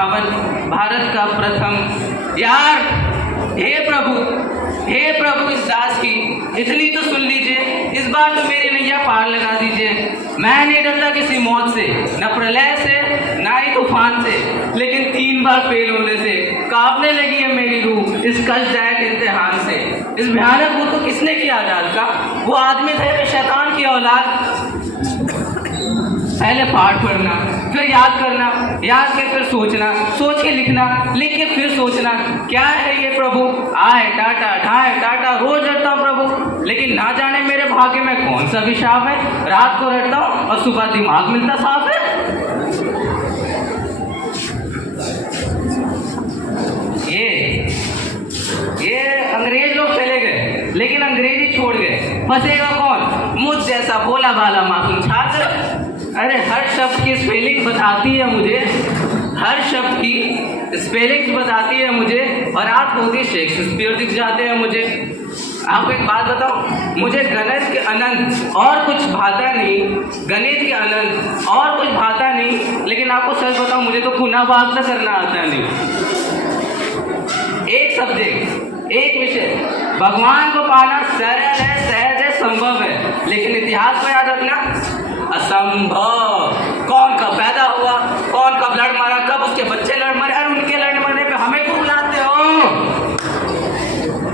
58 भारत का प्रथम। यार हे प्रभु इस दास की इतनी तो सुन लीजिए, इस बार तो मेरी नैया पार लगा दीजिए। मैं नहीं डरता किसी मौत से, न प्रलय से, ना ही तूफान से, लेकिन 3 बार फेल होने से कांपने लगी है मेरी रूह इस कष्टदायक इम्तिहान से। इस भयानक भूत को किसने किया आजाद का? वो आदमी थे कि शैतान की औलाद। पहले पाठ पढ़ना, फिर याद करना, याद के फिर सोचना, सोच के लिखना, लिख के फिर सोचना, क्या है ये प्रभु? आए टाटा ठाए टाटा रोज रटता हूँ प्रभु, लेकिन ना जाने मेरे भाग्य में कौन सा विशाप है। रात को रटता हूँ और सुबह दिमाग मिलता साफ है। ये अंग्रेज लोग चले गए, लेकिन अंग्रेजी छोड़ गए, फंसेगा कौन? मुझ जैसा भोला भाला मासूम छात्र। अरे हर शब्द की स्पेलिंग बताती है मुझे, हर शब्द की स्पेलिंग बताती है मुझे, और आप खुद ही शेक्सपियर दिख जाते हैं मुझे। आपको एक बात बताऊं, मुझे गणित के अनंत और कुछ भाता नहीं, गणित के अनंत और कुछ भाता नहीं, लेकिन आपको सच बताऊं, मुझे तो खुना बात तो करना आता नहीं। एक सब्जेक्ट, एक विषय, भगवान को पाना सरल है, सहज है, संभव है, लेकिन इतिहास को याद रखना असंभव। कौन कब पैदा हुआ, कौन कब लड़ मारा, कब उसके बच्चे लड़ मारे, और उनके लड़ मारने पे हमें क्यों बुलाते हो?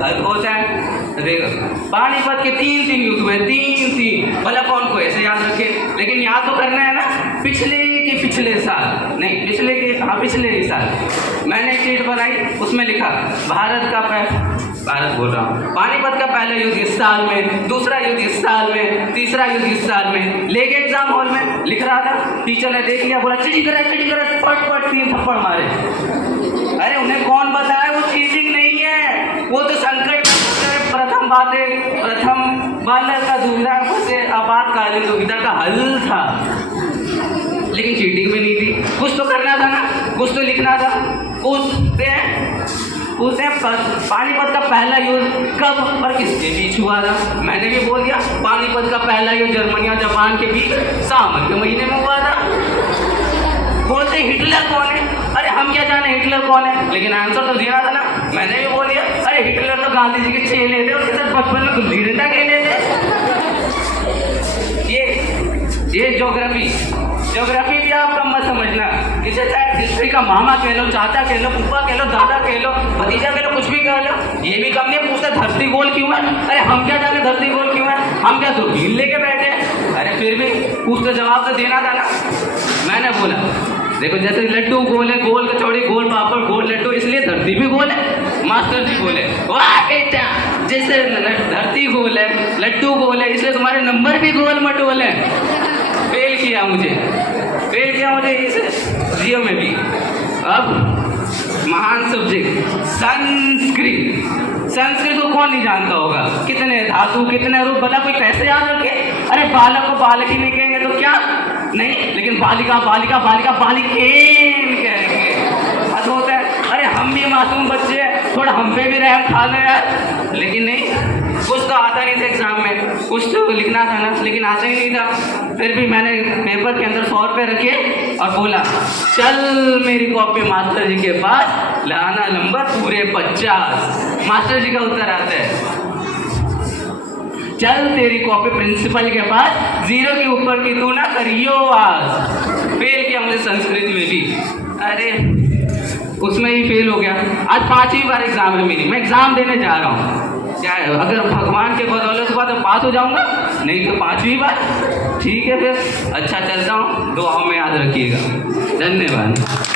अद्भुत है। पानीपत के 3 युद्ध हुए, 3 भला कौन को ऐसे याद रखे, लेकिन याद तो करना है ना। पिछले साल नहीं, पिछले ही साल मैंने एक शीट बनाई, उसमें लिखा भारत बोल रहा हूँ, पानीपत का पहला युद्ध इस साल में, दूसरा युद्ध इस साल में, तीसरा युद्ध इस साल में। लेके एग्जाम हॉल में लिख रहा था, टीचर ने देख लिया, बोला चिड़ी करा पट 3 थप्पड़ मारे। अरे उन्हें कौन बताया वो चीटिंग नहीं है, वो तो संकट प्रथम बालक का दुविधा से आपातकालीन दुविधा का हल था, लेकिन चीटिंग भी नहीं थी। कुछ तो करना था ना, कुछ तो लिखना था। उसने पानीपत का पहला युद्ध कब और किसके बीच हुआ था? मैंने भी बोल दिया, पानीपत का पहला युद्ध जर्मनी और जापान के बीच सावन के महीने में हुआ था। बोलते हिटलर कौन है? अरे हम क्या जाने हिटलर कौन है, लेकिन आंसर तो देना था ना। मैंने भी बोल दिया, अरे हिटलर तो गांधी जी के चेले थे, उसके साथ बचपन में गुल्ली डंडा खेले थे। ये ज्योग्राफी भी आप कम मत समझना। इसे चाहे हिस्ट्री का मामा कह लो, चाचा कह लो, फूफा कह लो, दादा कह लो, भतीजा कह लो, कुछ भी कह लो, ये भी कम नहीं पूछते धरती गोल क्यों है। अरे हम क्या जाने धरती गोल क्यों है, हम क्या तो ढील लेके बैठे हैं। अरे फिर भी पूछते जवाब तो देना था ना। मैंने बोला देखो, जैसे लड्डू गोल है, गोल कचौड़ी, गोल पापड़, गोल लड्डू, इसलिए धरती भी गोल है। मास्टर जी बोले वाह बेटा, जैसे धरती गोल है, लड्डू गोल है, इसलिए तुम्हारे नंबर भी गोल मटोल है। फेल किया मुझे इस जियो में भी। अब महान सब्जेक्ट संस्कृत को कौन नहीं जानता होगा? कितने धातु, कितने रूप, भला कोई कैसे याद रखे? अरे बालक को बालक ही नहीं कहेंगे तो क्या नहीं, लेकिन बालिका बालिकेन कहेंगे। अद होता है। अरे हम भी मासूम बच्चे हैं, थोड़ा हम पे भी रहम खा लो यार। लेकिन नहीं, कुछ तो आता नहीं था एग्जाम में, कुछ तो लिखना था ना, लेकिन आता ही नहीं था। फिर भी मैंने पेपर के अंदर 100 रुपये रखे और बोला चल मेरी कॉपी मास्टर जी के पास, लाना नंबर पूरे 50। मास्टर जी का उत्तर आता है चल तेरी कॉपी प्रिंसिपल के पास, 0 के ऊपर की तू ना करियो आज। फेल किया मुझे संस्कृत में भी। अरे उसमें ही फेल हो गया। आज 5वीं बार एग्जाम है मेरी, मैं एग्जाम देने जा रहा हूँ। क्या है, अगर भगवान के बदौलत हुआ तो पास हो जाऊंगा, नहीं तो 5वीं बार। ठीक है फिर, अच्छा चलता हूँ, दुआओं में याद रखिएगा। धन्यवाद।